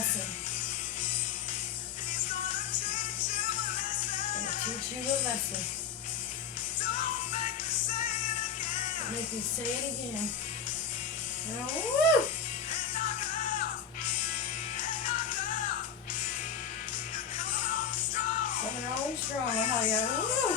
lesson. Gonna teach you a lesson. Don't make me say it again. Now, woo! Coming on strong, I tell ya. Woo!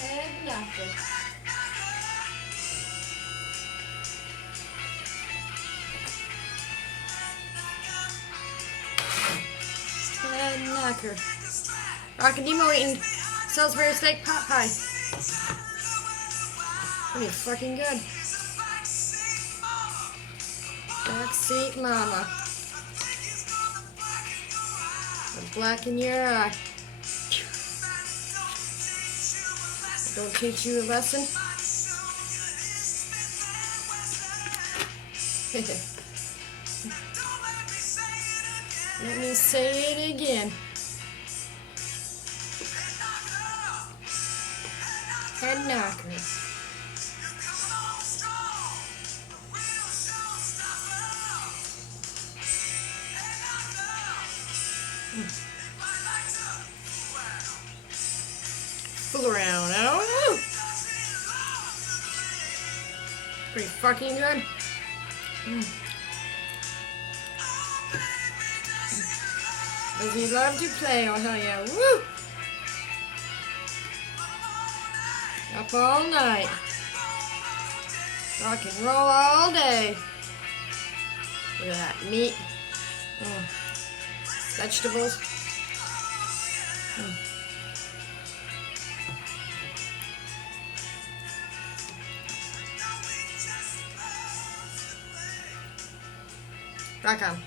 Headnocker. Headnocker. Rockin' Demo eating Salisbury steak pot pie. Pretty fucking good. Backseat mama. The black in your eye. Don't teach you a lesson. Let me say it again. Headnocker. Fool around, I don't know. Pretty fucking good. Does he love to play, I'll tell ya. Woo! Up all night. Rock and roll all day. Look at that meat. Oh. Vegetables. Rock on.